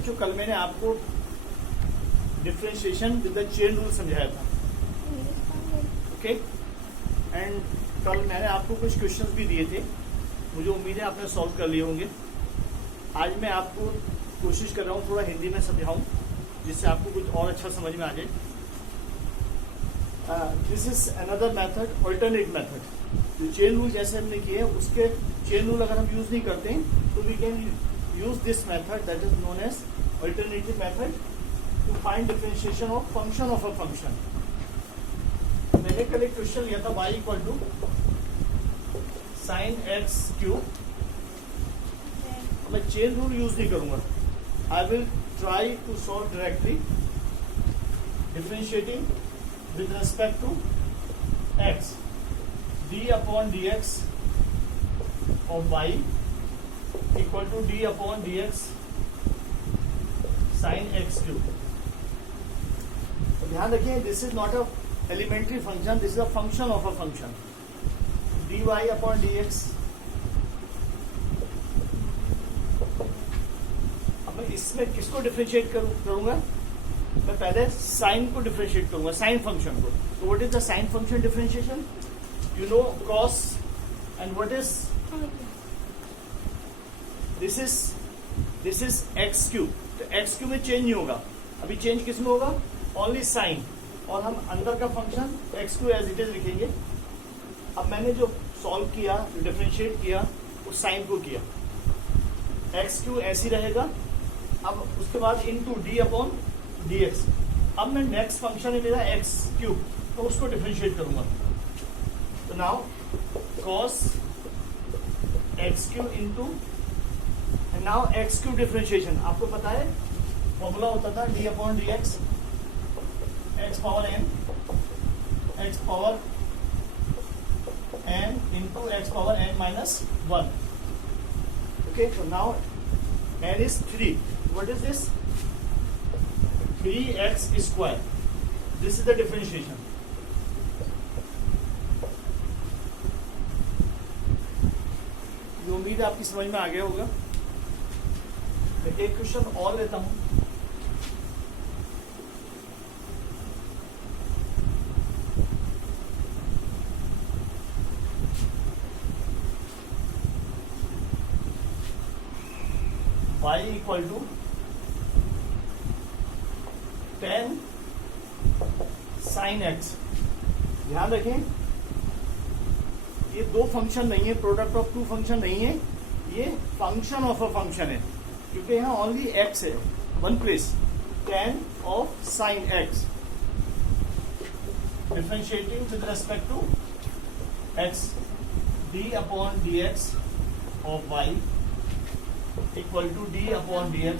बच्चों कल मैंने आपको differentiation with the chain rule समझाया था, ओके। एंड कल मैंने आपको कुछ क्वेश्चंस भी दिए थे, मुझे उम्मीद है आपने सॉल्व कर लिए होंगे। आज मैं आपको कोशिश कर रहा हूँ थोड़ा हिंदी में समझाऊँ जिससे आपको कुछ और अच्छा समझ में आ जाए। This is another method, alternate method. जो चेन रूल जैसे हमने किए उसके चेन रूल अगर हम यूज नहीं करते तो we can use this method that is known as alternative method to find differentiation of function of a function. मैंने कल एक क्वेश्चन लिया था y equal to sine x cube. मैं चेन रूल यूज नहीं करूंगा, I will try to solve directly differentiating with respect to x, d upon dx of y equal to d upon dx sin x cube। ध्यान रखिए, this is not a elementary function, this is a function of a function. dy upon dx, अब मैं इसमें किसको differentiate करूंगा? मैं पहले sign को डिफरेंशिएट करूंगा, साइन फंक्शन को। तो what is the sine function differentiation? You know cos and what is this is x cube. तो एक्स क्यूब में चेंज नहीं होगा, अभी चेंज किस में होगा? Only sine. और हम अंदर का function x cube as it is लिखेंगे। अब मैंने जो सॉल्व किया, जो डिफरेंशिएट किया, वो साइन को किया। एक्स क्यूब ऐसे ही रहेगा। अब उसके बाद इनटू डी अपॉन dx। अब मैं नेक्स्ट फंक्शन है मेरा एक्स क्यूब, तो उसको डिफरेंशिएट करूंगा। तो now cos x cube into, now x cube differentiation आपको पता है फॉर्मूला होता था d upon D x, x power n into x power n minus 1। Okay, so now n is 3. What is this? 3x square. This is the differentiation. ये उम्मीद है आपकी समझ में आ गया होगा। मैं एक क्वेश्चन और लेता हूं। y equal to 10 sin x। ध्यान रखें, ये दो फंक्शन नहीं है, प्रोडक्ट ऑफ टू फंक्शन नहीं है, ये फंक्शन ऑफ अ फंक्शन है, क्योंकि यहाँ ओनली x है, one place. 10 of sin x differentiating with respect to x, d upon dx of y equal to d upon dx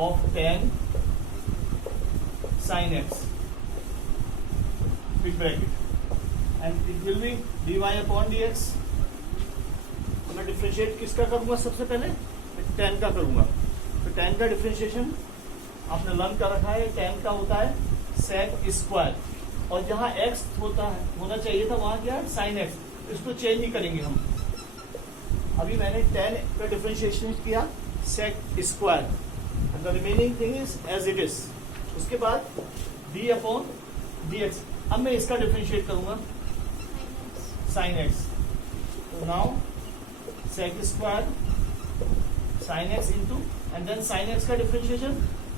of 10 sin x, big bracket, and it will be dy upon dx। तो मैं differentiate किसका करूंगा? सबसे पहले मैं tan का करूंगा। तो tan का डिफरेंशिएशन आपने लर्न कर रखा है, tan का होता है sec स्क्वायर, और जहां x होना चाहिए था वहां क्या है? sin x। इसको चेंज नहीं करेंगे हम। अभी मैंने tan का डिफरेंशिएशन किया sec square, the remaining thing is as it is। उसके बाद d अपॉन dx। अब मैं इसका डिफरेंशिएट करूंगा sin x। तो now sec square sin x into and then sin x का डिफरेंशिएशन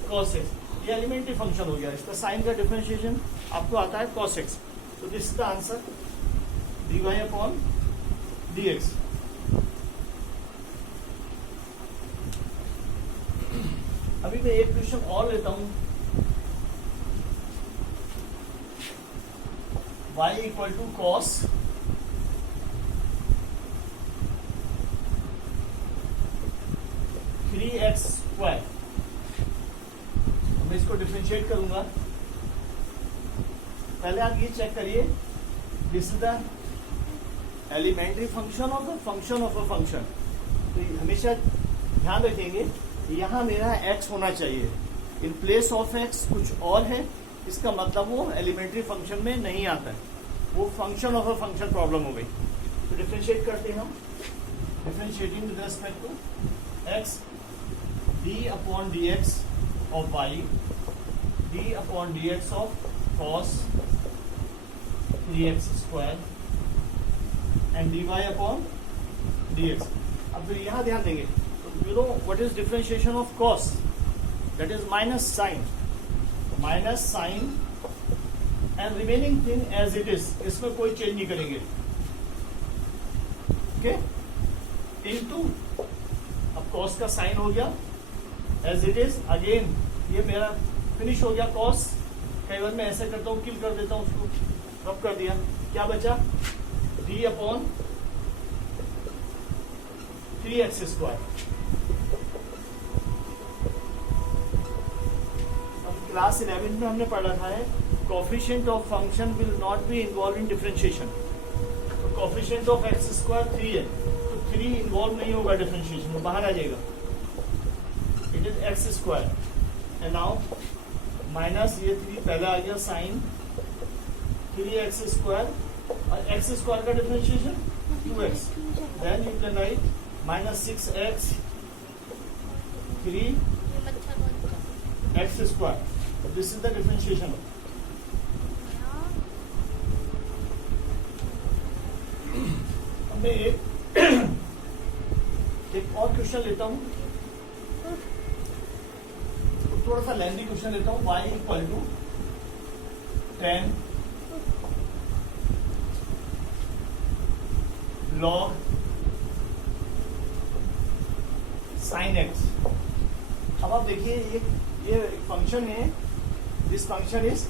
cos x। ये एलिमेंट्री फंक्शन हो गया, इसका साइन का डिफरेंशिएशन आपको आता है cos x। तो this is the answer, dy upon dx। अभी मैं एक क्वेश्चन और लेता हूं। y equal to cos 3x square. मैं इसको डिफरेंशिएट करूंगा। पहले आप ये चेक करिए, this is the elementary function of the function of a function. तो हमेशा ध्यान रखेंगे, यहाँ मेरा x होना चाहिए, इन प्लेस ऑफ x कुछ और है, इसका मतलब वो एलिमेंट्री फंक्शन में नहीं आता है, वो function of a function problem हो गई। तो डिफरेंशिएट करते हैं हम, differentiating with respect to x d upon dx of y, d upon dx of cos 3x square and dy upon dx. अब फिर यहाँ ध्यान देंगे, you know what is differentiation of cos? That is minus sine and remaining thing as it is, इसमें कोई change नहीं करेंगे. Okay, into अब cos का साइन हो गया as it is. अगेन ये मेरा फिनिश हो गया cos. कई बार मैं ऐसे करता हूँ, किल कर देता हूँ उसको, रब कर दिया. क्या बचा? d upon 3x square. Class 11 में हमने पढ़ा था है coefficient of function will not be involve in differentiation. तो कोफिशिएंट ऑफ एक्स स्क्वायर 3 है, तो 3 इन्वॉल्व नहीं होगा डिफरेंशिएशन में, बाहर आ जाएगा. It is x square and now minus ये 3 पहले आ गया साइन 3x स्क्वायर और एक्स स्क्वायर का differentiation 2x. Then you can write minus 6x 3x square. This is the differentiation. अब मैं एक और क्वेश्चन लेता हूँ, थोड़ा सा लेंथी क्वेश्चन लेता हूँ. y equal to 10 log sin x. अब आप देखिए ये फंक्शन है. This function is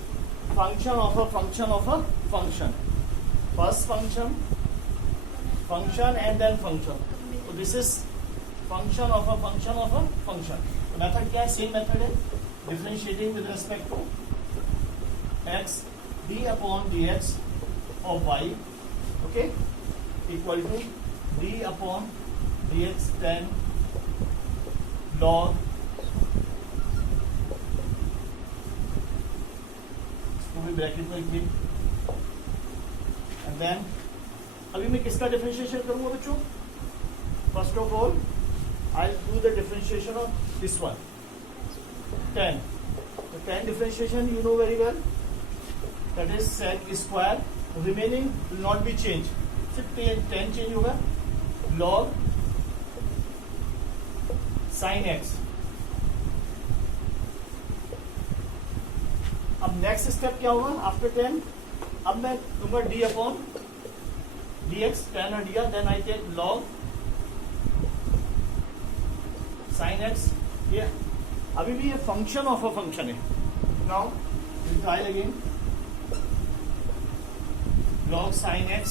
function of a function of a function. First function and then function. So this is function of a function of a function. तो method क्या है? Same method है, differentiating with respect to x d upon dx of y, okay, equal to d upon dx 10 log bracket में लिखिए. And then अभी मैं किसका differentiation करूंगा बच्चों? First of all I do the differentiation of this one 10. तो 10 differentiation you know very well, that is sec square. Remaining will not be change, सिर्फ 10 change होगा. log sin x. अब next step क्या होगा after 10? अब मैं दूंगा d upon dx. 10 हट गया, then I take log sin x. ये अभी भी ये फंक्शन ऑफ अ फंक्शन है. Now try again log sin x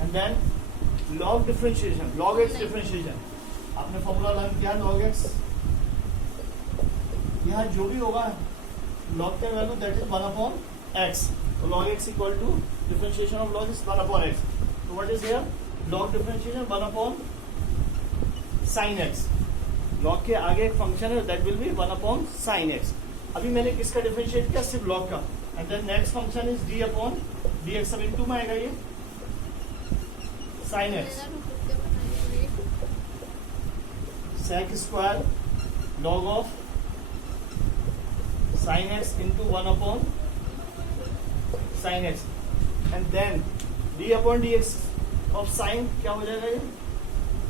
and then log differentiation, log x differentiation. आपने फॉर्मूला लर्न किया log x. यहाँ जो भी होगा log का value that is 1 upon x. तो log x equal to differentiation of log is 1 upon x. तो what is here? log differentiation 1 upon sin x. log के आगे एक फंक्शन है that will be 1 upon sin x. अभी मैंने किसका differentiate किया? सिर्फ log का. And then next function is d upon dx. सब इनटू में आएगा ये sin x sec square log of sin x into 1 upon sin x and then d upon dx of sin क्या हो जाएगा? ये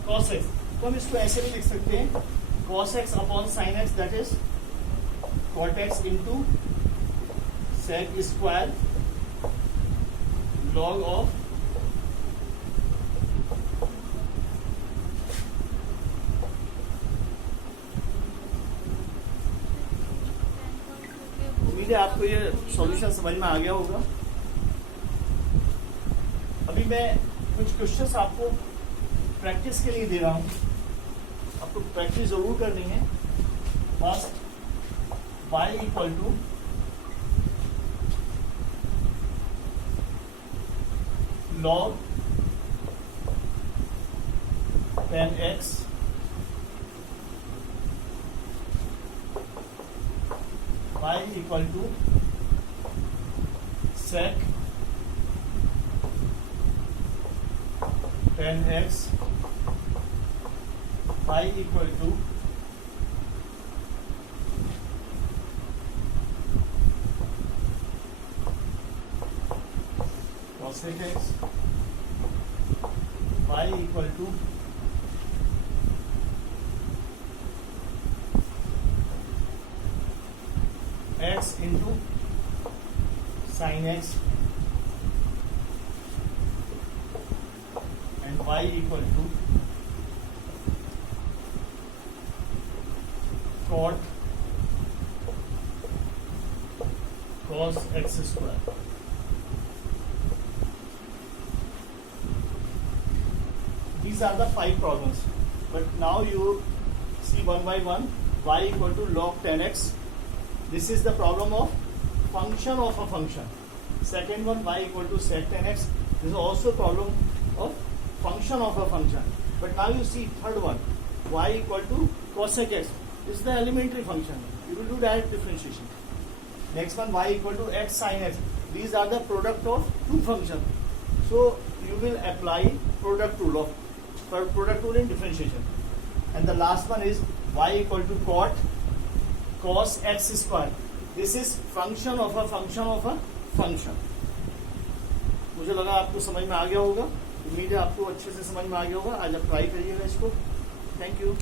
cos x. तो हम इसको ऐसे भी लिख सकते हैं cos x upon sin x, that is cot x into sec square log of आपको ये सॉल्यूशन समझ में आ गया होगा. अभी मैं कुछ क्वेश्चंस आपको प्रैक्टिस के लिए दे रहा हूं. आपको प्रैक्टिस जरूर करनी है. First y equal to log 10x y equal to sec 10x y equal to cosec x, y equal to x into sin x and y equal to cot cos x square. These are the 5 problems, but now you see one by one. Y equal to log 10x. This is the problem of function of a function. Second one, y equal to sec 10x. This is also problem of function of a function. But now you see third one, y equal to cosec x. This is the elementary function. You will do direct differentiation. Next one, y equal to x sin x. These are the product of two functions. So you will apply product rule in differentiation. And the last one is y equal to cot cos x square. This is function of a function. मुझे लगा आपको समझ में आ गया होगा. उम्मीद है आपको अच्छे से समझ में आ गया होगा. आज आप ट्राई करिएगा इसको. Thank you.